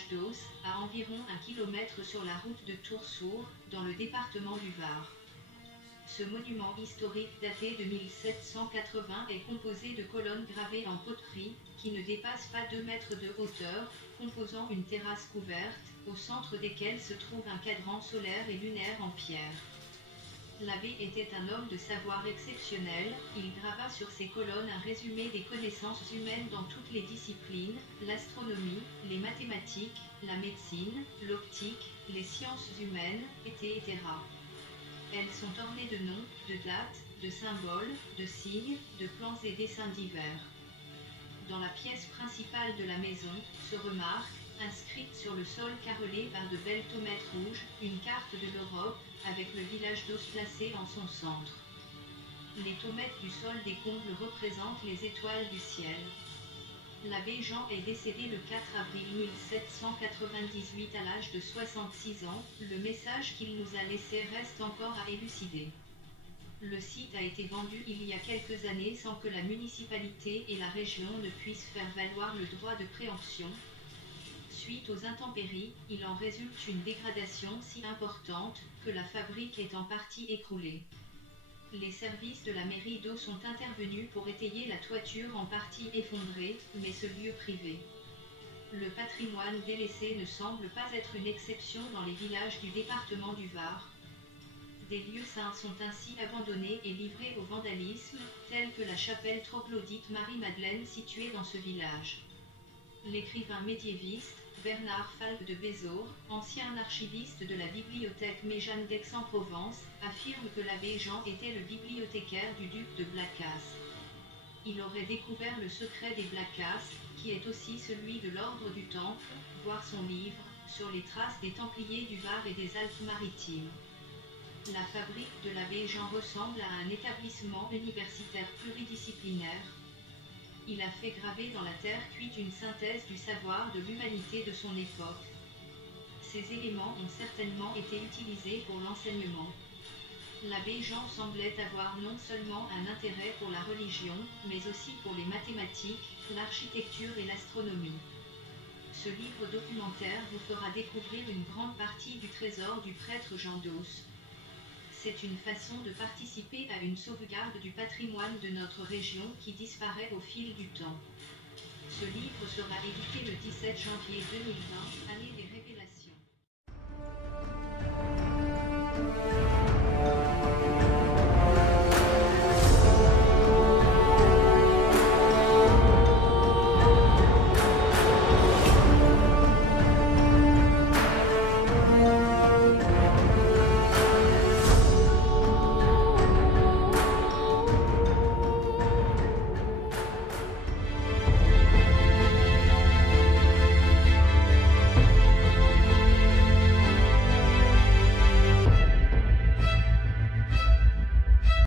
village d'Os, à environ 1 km sur la route de Toursourt, dans le département du Var. Ce monument historique daté de 1780 est composé de colonnes gravées en poterie, qui ne dépassent pas 2 mètres de hauteur, composant une terrasse couverte, au centre desquelles se trouve un cadran solaire et lunaire en pierre. L'abbé était un homme de savoir exceptionnel, il grava sur ses colonnes un résumé des connaissances humaines dans toutes les disciplines, l'astronomie, les mathématiques, la médecine, l'optique, les sciences humaines, etc. Elles sont ornées de noms, de dates, de symboles, de signes, de plans et dessins divers. Dans la pièce principale de la maison, se remarque, inscrite sur le sol carrelé par de belles tomates rouges, une carte de l'Europe, avec le village d'Os placé en son centre. Les tomates du sol des combles représentent les étoiles du ciel. L'abbé Jean est décédé le 4 avril 1798 à l'âge de 66 ans, le message qu'il nous a laissé reste encore à élucider. Le site a été vendu il y a quelques années sans que la municipalité et la région ne puissent faire valoir le droit de préemption. Suite aux intempéries, il en résulte une dégradation si importante que la fabrique est en partie écroulée. Les services de la mairie d'Eau sont intervenus pour étayer la toiture en partie effondrée, mais ce lieu privé. Le patrimoine délaissé ne semble pas être une exception dans les villages du département du Var. Des lieux saints sont ainsi abandonnés et livrés au vandalisme, tels que la chapelle troglodyte Marie-Madeleine située dans ce village. L'écrivain médiéviste, Bernard Falque de Bézour, ancien archiviste de la bibliothèque Méjeanne d'Aix-en-Provence, affirme que l'abbé Jean était le bibliothécaire du duc de Blacas. Il aurait découvert le secret des Blacas, qui est aussi celui de l'ordre du Temple, voire son livre, sur les traces des Templiers du Var et des Alpes-Maritimes. La fabrique de l'abbé Jean ressemble à un établissement universitaire pluridisciplinaire. Il a fait graver dans la terre cuite une synthèse du savoir de l'humanité de son époque. Ces éléments ont certainement été utilisés pour l'enseignement. L'abbé Jean semblait avoir non seulement un intérêt pour la religion, mais aussi pour les mathématiques, l'architecture et l'astronomie. Ce livre documentaire vous fera découvrir une grande partie du trésor du prêtre Jean d'Os. C'est une façon de participer à une sauvegarde du patrimoine de notre région qui disparaît au fil du temps. Ce livre sera édité le 17 janvier 2020, année